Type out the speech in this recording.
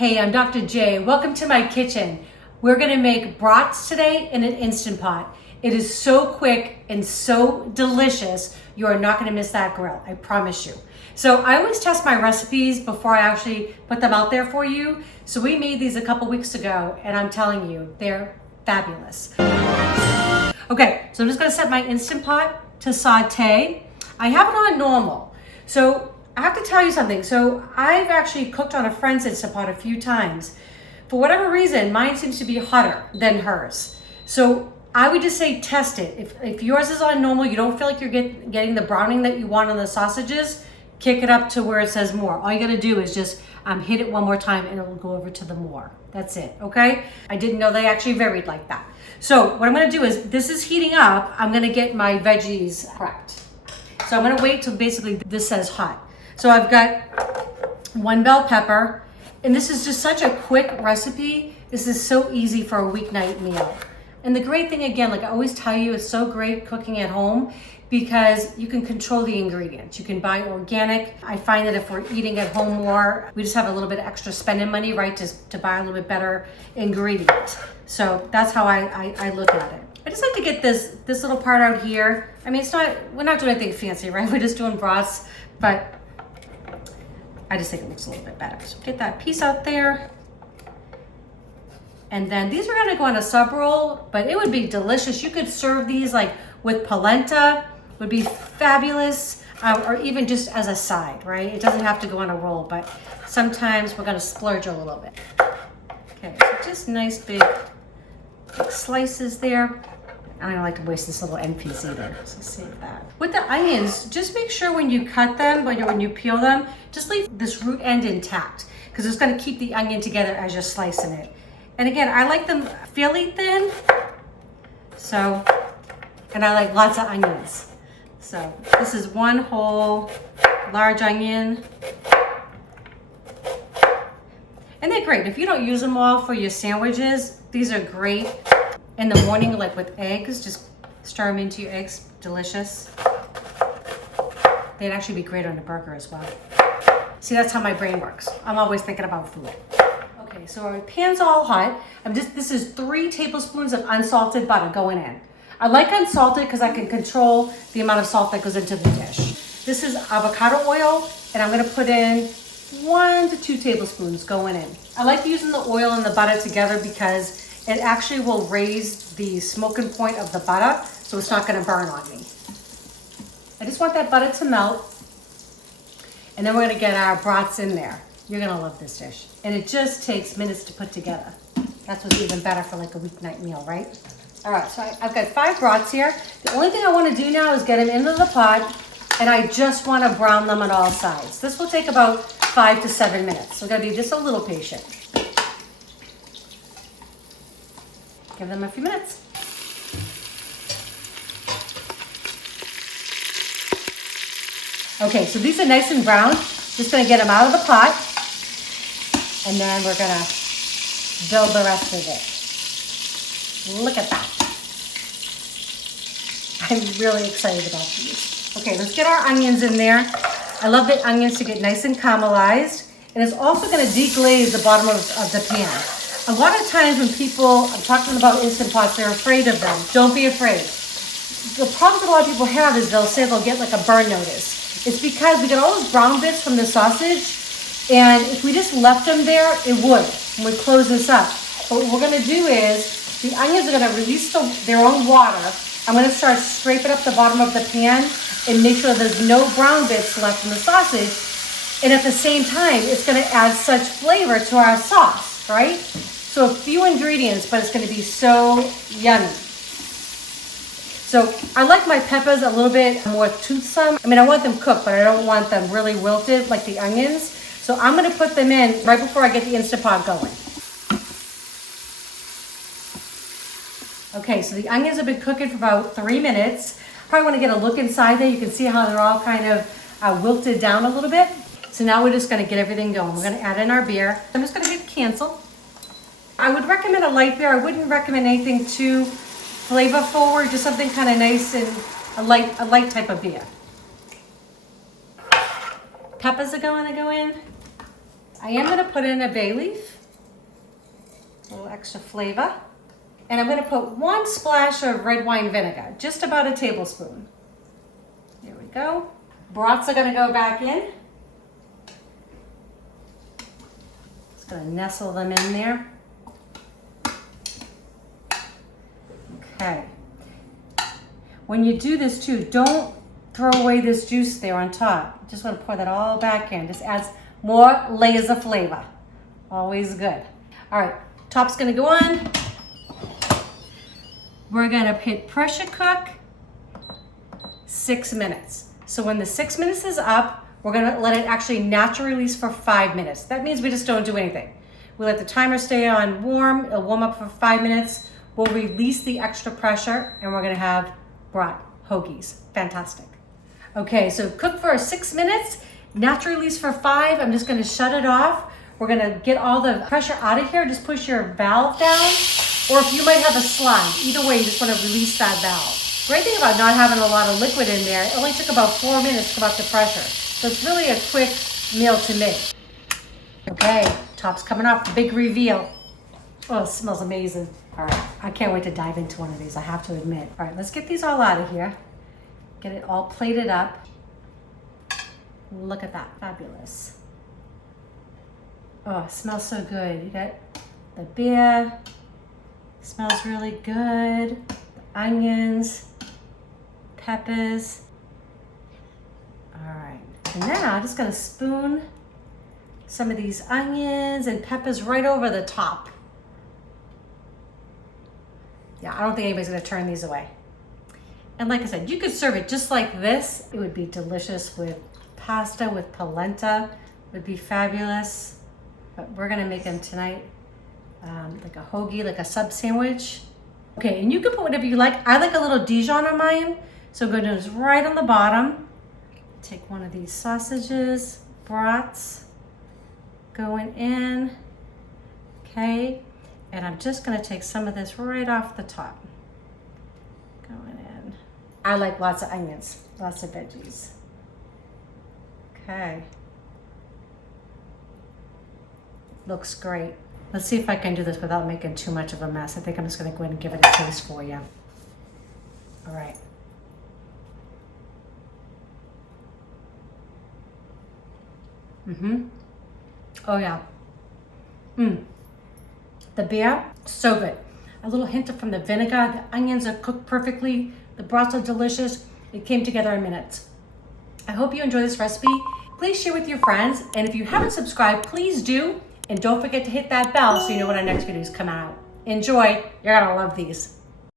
Hey, I'm Dr. J. Welcome to my kitchen. We're gonna make brats today in an Instant Pot. It is so quick and so delicious. You are not gonna miss that grill, I promise you. So I always test my recipes before I actually put them out there for you. So we made these a couple weeks ago and I'm telling you, they're fabulous. Okay, so I'm just gonna set my Instant Pot to saute. I have it on normal. So I have to tell you something. So I've actually cooked on a friend's Instant Pot a few times. For whatever reason, mine seems to be hotter than hers. So I would just say test it. If yours is on normal, you don't feel like you're getting the browning that you want on the sausages, kick it up to where it says more. All you gotta do is just hit it one more time and it'll go over to the more. That's it, okay? I didn't know they actually varied like that. So what I'm gonna do is, this is heating up, I'm gonna get my veggies prepped. So I'm gonna wait till basically this says hot. So I've got one bell pepper, and this is just such a quick recipe. This is so easy for a weeknight meal. And the great thing, again, like I always tell you, it's so great cooking at home because you can control the ingredients. You can buy organic. I find that if we're eating at home more, we just have a little bit of extra spending money, right, to buy a little bit better ingredients. So that's how I look at it. I just like to get this little part out here. I mean, we're not doing anything fancy, right? We're just doing brats, but I just think it looks a little bit better. So get that piece out there. And then these are gonna go on a sub roll, but it would be delicious. You could serve these like with polenta, would be fabulous, or even just as a side, right? It doesn't have to go on a roll, but sometimes we're gonna splurge a little bit. Okay, so just nice big slices there. I don't like to waste this little end piece either, so save that. With the onions, just make sure when you cut them, when you peel them, just leave this root end intact because it's gonna keep the onion together as you're slicing it. And again, I like them fairly thin, and I like lots of onions. So this is one whole large onion. And they're great. If you don't use them all for your sandwiches, these are great. In the morning, like with eggs, just stir them into your eggs, delicious. They'd actually be great on a burger as well. See, that's how my brain works. I'm always thinking about food. Okay, so our pan's all hot. This is 3 tablespoons of unsalted butter going in. I like unsalted because I can control the amount of salt that goes into the dish. This is avocado oil, and I'm gonna put in 1 to 2 tablespoons going in. I like using the oil and the butter together because it actually will raise the smoking point of the butter, so it's not gonna burn on me. I just want that butter to melt, and then we're gonna get our brats in there. You're gonna love this dish. And it just takes minutes to put together. That's what's even better for like a weeknight meal, right? All right, so I've got 5 brats here. The only thing I wanna do now is get them into the pot, and I just wanna brown them on all sides. This will take about 5 to 7 minutes, so we gotta be just a little patient. Give them a few minutes. Okay, so these are nice and brown. Just gonna get them out of the pot, and then we're gonna build the rest of it. Look at that. I'm really excited about these. Okay, let's get our onions in there. I love the onions to get nice and caramelized, and it's also gonna deglaze the bottom of the pan. A lot of times when people are talking about Instant Pots, they're afraid of them. Don't be afraid. The problem that a lot of people have is they'll say they'll get like a burn notice. It's because we get all those brown bits from the sausage, and if we just left them there, it would when we close this up. But what we're gonna do is, the onions are gonna release their own water. I'm gonna start scraping up the bottom of the pan and make sure there's no brown bits left in the sausage. And at the same time, it's gonna add such flavor to our sauce, right? So a few ingredients, but it's gonna be so yummy. So I like my peppers a little bit more toothsome. I mean, I want them cooked, but I don't want them really wilted like the onions. So I'm gonna put them in right before I get the Instant Pot going. Okay, so the onions have been cooking for about 3 minutes. Probably wanna get a look inside there. You can see how they're all kind of wilted down a little bit. So now we're just gonna get everything going. We're gonna add in our beer. I'm just gonna hit cancel. I would recommend a light beer. I wouldn't recommend anything too flavorful, just something kind of nice and a light type of beer. Peppers are going to go in. I am gonna put in a bay leaf, a little extra flavor. And I'm gonna put 1 splash of red wine vinegar, just about a tablespoon. There we go. Brats are gonna go back in. Just gonna nestle them in there. Okay. When you do this too, don't throw away this juice there on top. Just want to pour that all back in. Just adds more layers of flavor. Always good. All right, top's gonna go on. We're gonna hit pressure cook 6 minutes. So when the 6 minutes is up, we're gonna let it actually naturally release for 5 minutes. That means we just don't do anything. We let the timer stay on warm, it'll warm up for 5 minutes. We'll release the extra pressure and we're gonna have brat hoagies. Fantastic. Okay, so cook for 6 minutes, naturally release for 5. I'm just gonna shut it off. We're gonna get all the pressure out of here. Just push your valve down, or if you might have a slide. Either way, you just wanna release that valve. Great thing about not having a lot of liquid in there, it only took about 4 minutes to come up to pressure. So it's really a quick meal to make. Okay, top's coming off, the big reveal. Oh, it smells amazing. All right, I can't wait to dive into one of these, I have to admit. All right, let's get these all out of here. Get it all plated up. Look at that, fabulous. Oh, it smells so good. You got the beer, smells really good. The onions, peppers. All right, and now I'm just gonna spoon some of these onions and peppers right over the top. Yeah, I don't think anybody's gonna turn these away. And like I said, you could serve it just like this. It would be delicious with pasta, with polenta. It would be fabulous. But we're gonna make them tonight like a hoagie, like a sub sandwich. Okay, and you can put whatever you like. I like a little Dijon on mine. So I'm gonna do this right on the bottom. Take one of these sausages, brats, going in, okay? And I'm just gonna take some of this right off the top. Going in. I like lots of onions, lots of veggies. Okay. Looks great. Let's see if I can do this without making too much of a mess. I think I'm just gonna go ahead and give it a taste for you. All right. Oh yeah. The beer, so good. A little hint from the vinegar. The onions are cooked perfectly. The brats are delicious. It came together in minutes. I hope you enjoy this recipe. Please share with your friends. And if you haven't subscribed, please do. And don't forget to hit that bell so you know when our next videos come out. Enjoy. You're gonna love these.